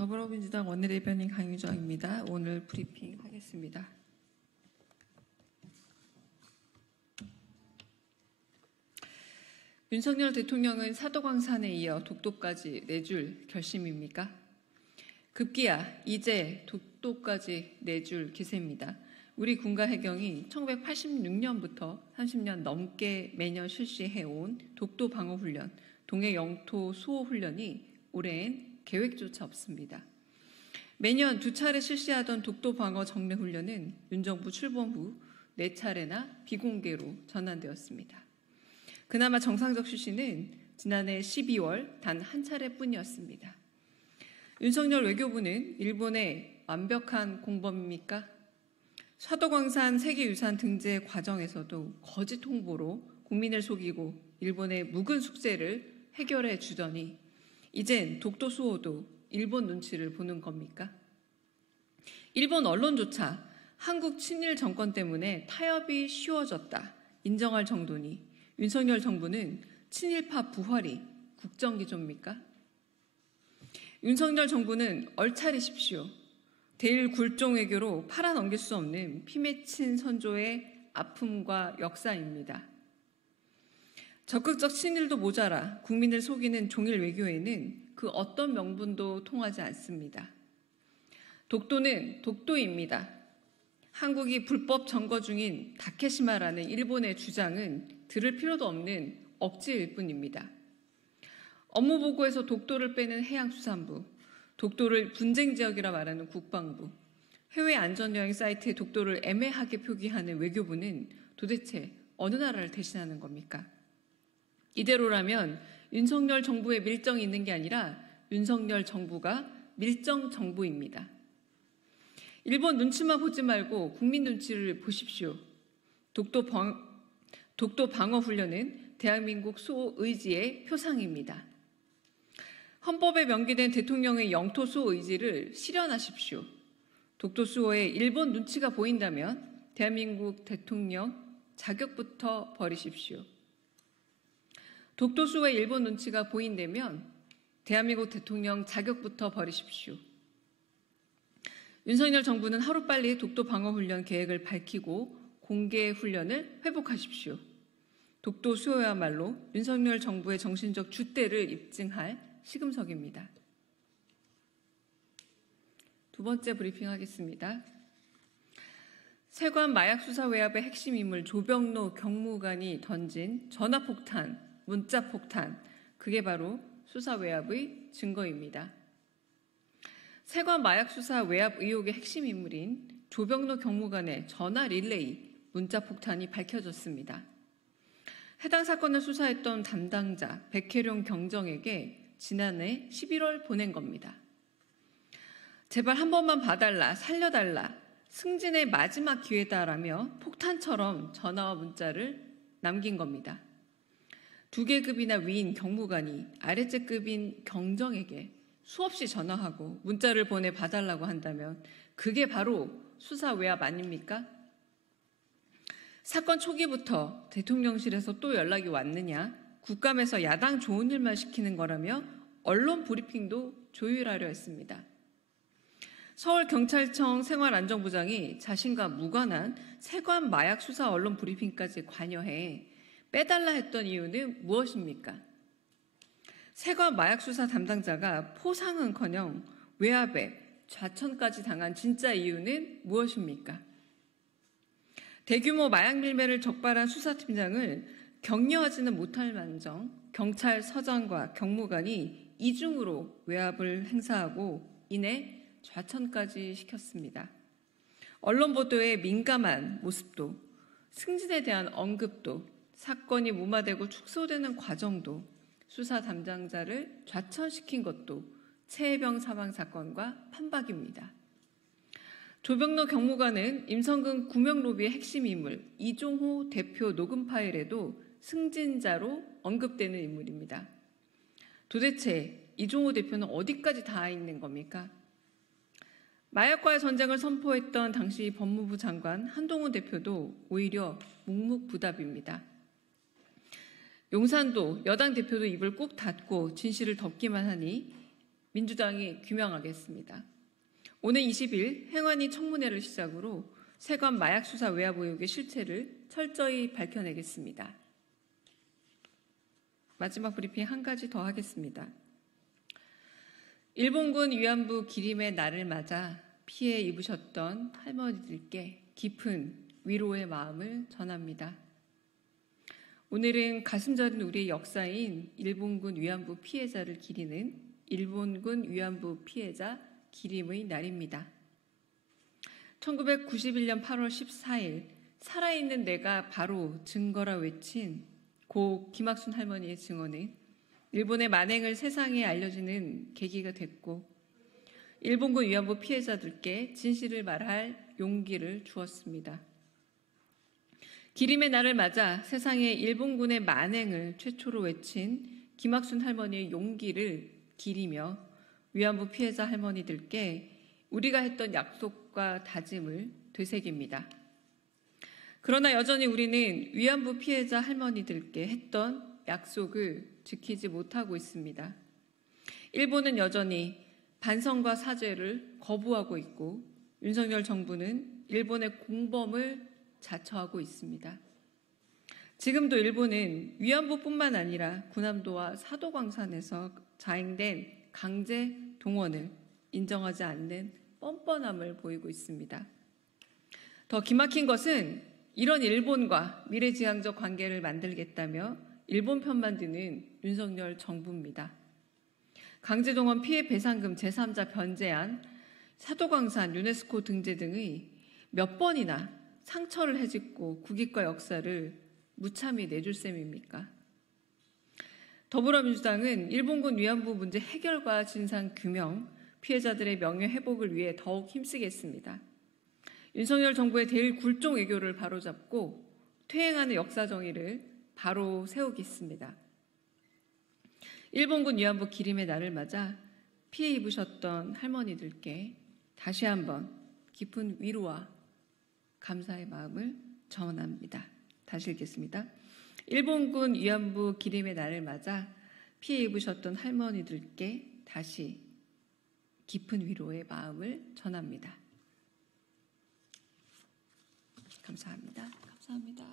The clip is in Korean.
더불어민주당 원내대변인 강유정입니다. 오늘 브리핑 하겠습니다. 윤석열 대통령은 사도광산에 이어 독도까지 내줄 결심입니까? 급기야 이제 독도까지 내줄 기세입니다. 우리 군과 해경이 1986년부터 30년 넘게 매년 실시해온 독도 방어훈련, 동해 영토 수호훈련이 올해엔 계획조차 없습니다. 매년 2차례 실시하던 독도 방어 정례훈련은 윤 정부 출범 후 4차례나 비공개로 전환되었습니다. 그나마 정상적 실시는 지난해 12월 단 한 차례뿐이었습니다. 윤석열 외교부는 일본의 완벽한 공범입니까? 사도광산 세계유산 등재 과정에서도 거짓 홍보로 국민을 속이고 일본의 묵은 숙제를 해결해 주더니 이젠 독도 수호도 일본 눈치를 보는 겁니까? 일본 언론조차 한국 친일 정권 때문에 타협이 쉬워졌다 인정할 정도니 윤석열 정부는 친일파 부활이 국정기조입니까? 윤석열 정부는 얼차리십시오. 대일 굴종 외교로 팔아넘길 수 없는 피맺힌 선조의 아픔과 역사입니다. 적극적 친일도 모자라 국민을 속이는 종일 외교에는 그 어떤 명분도 통하지 않습니다. 독도는 독도입니다. 한국이 불법 점거 중인 다케시마라는 일본의 주장은 들을 필요도 없는 억지일 뿐입니다. 업무보고에서 독도를 빼는 해양수산부, 독도를 분쟁지역이라 말하는 국방부, 해외 안전여행 사이트에 독도를 애매하게 표기하는 외교부는 도대체 어느 나라를 대신하는 겁니까? 이대로라면 윤석열 정부에 밀정이 있는 게 아니라 윤석열 정부가 밀정 정부입니다. 일본 눈치만 보지 말고 국민 눈치를 보십시오. 독도 방어 훈련은 대한민국 수호 의지의 표상입니다. 헌법에 명기된 대통령의 영토 수호 의지를 실현하십시오. 독도 수호에 일본 눈치가 보인다면 대한민국 대통령 자격부터 버리십시오. 독도 수호에 일본 눈치가 보인다면 대한민국 대통령 자격부터 버리십시오. 윤석열 정부는 하루빨리 독도 방어훈련 계획을 밝히고 공개 훈련을 회복하십시오. 독도 수호야말로 윤석열 정부의 정신적 줏대를 입증할 시금석입니다. 두 번째 브리핑하겠습니다. 세관 마약수사 외압의 핵심 인물 조병로 경무관이 던진 전화폭탄, 문자폭탄, 그게 바로 수사 외압의 증거입니다. 세관 마약수사 외압 의혹의 핵심 인물인 조병로 경무관의 전화 릴레이, 문자폭탄이 밝혀졌습니다. 해당 사건을 수사했던 담당자 백혜룡 경정에게 지난해 11월 보낸 겁니다. 제발 한 번만 봐달라, 살려달라, 승진의 마지막 기회다라며 폭탄처럼 전화와 문자를 남긴 겁니다. 2개 급이나 위인 경무관이 아래째 급인 경정에게 수없이 전화하고 문자를 보내 봐달라고 한다면 그게 바로 수사 외압 아닙니까? 사건 초기부터 대통령실에서 또 연락이 왔느냐, 국감에서 야당 좋은 일만 시키는 거라며 언론 브리핑도 조율하려 했습니다. 서울경찰청 생활안전부장이 자신과 무관한 세관 마약 수사 언론 브리핑까지 관여해 빼달라 했던 이유는 무엇입니까? 세관 마약 수사 담당자가 포상은커녕 외압에 좌천까지 당한 진짜 이유는 무엇입니까? 대규모 마약 밀매를 적발한 수사팀장을 격려하지는 못할 망정 경찰서장과 경무관이 이중으로 외압을 행사하고 이내 좌천까지 시켰습니다. 언론 보도에 민감한 모습도, 승진에 대한 언급도, 사건이 무마되고 축소되는 과정도, 수사 담당자를 좌천시킨 것도 최혜병 사망 사건과 판박입니다. 조병로 경무관은 임성근 구명로비의 핵심 인물 이종호 대표 녹음 파일에도 승진자로 언급되는 인물입니다. 도대체 이종호 대표는 어디까지 닿아 있는 겁니까? 마약과의 전쟁을 선포했던 당시 법무부 장관 한동훈 대표도 오히려 묵묵부답입니다. 용산도 여당 대표도 입을 꾹 닫고 진실을 덮기만 하니 민주당이 규명하겠습니다. 오늘 20일 행안위 청문회를 시작으로 세관 마약 수사 외압 의혹의 실체를 철저히 밝혀내겠습니다. 마지막 브리핑 한 가지 더 하겠습니다. 일본군 위안부 기림의 날을 맞아 피해 입으셨던 할머니들께 깊은 위로의 마음을 전합니다. 오늘은 가슴 저린 우리의 역사인 일본군 위안부 피해자를 기리는 일본군 위안부 피해자 기림의 날입니다. 1991년 8월 14일 살아있는 내가 바로 증거라 외친 고 김학순 할머니의 증언은 일본의 만행을 세상에 알려지는 계기가 됐고 일본군 위안부 피해자들께 진실을 말할 용기를 주었습니다. 기림의 날을 맞아 세상에 일본군의 만행을 최초로 외친 김학순 할머니의 용기를 기리며 위안부 피해자 할머니들께 우리가 했던 약속과 다짐을 되새깁니다. 그러나 여전히 우리는 위안부 피해자 할머니들께 했던 약속을 지키지 못하고 있습니다. 일본은 여전히 반성과 사죄를 거부하고 있고 윤석열 정부는 일본의 공범을 자처하고 있습니다. 지금도 일본은 위안부뿐만 아니라 군함도와 사도광산에서 자행된 강제 동원을 인정하지 않는 뻔뻔함을 보이고 있습니다. 더 기막힌 것은 이런 일본과 미래지향적 관계를 만들겠다며 일본 편만 드는 윤석열 정부입니다. 강제동원 피해 배상금 제3자 변제안, 사도광산 유네스코 등재 등의 몇 번이나 상처를 헤집고 국익과 역사를 무참히 내줄 셈입니까? 더불어민주당은 일본군 위안부 문제 해결과 진상 규명, 피해자들의 명예 회복을 위해 더욱 힘쓰겠습니다. 윤석열 정부의 대일 굴종 외교를 바로잡고 퇴행하는 역사 정의를 바로 세우겠습니다. 일본군 위안부 기림의 날을 맞아 피해 입으셨던 할머니들께 다시 한번 깊은 위로와 감사의 마음을 전합니다. 다시 읽겠습니다. 일본군 위안부 기림의 날을 맞아 피해 입으셨던 할머니들께 다시 깊은 위로의 마음을 전합니다. 감사합니다. 감사합니다.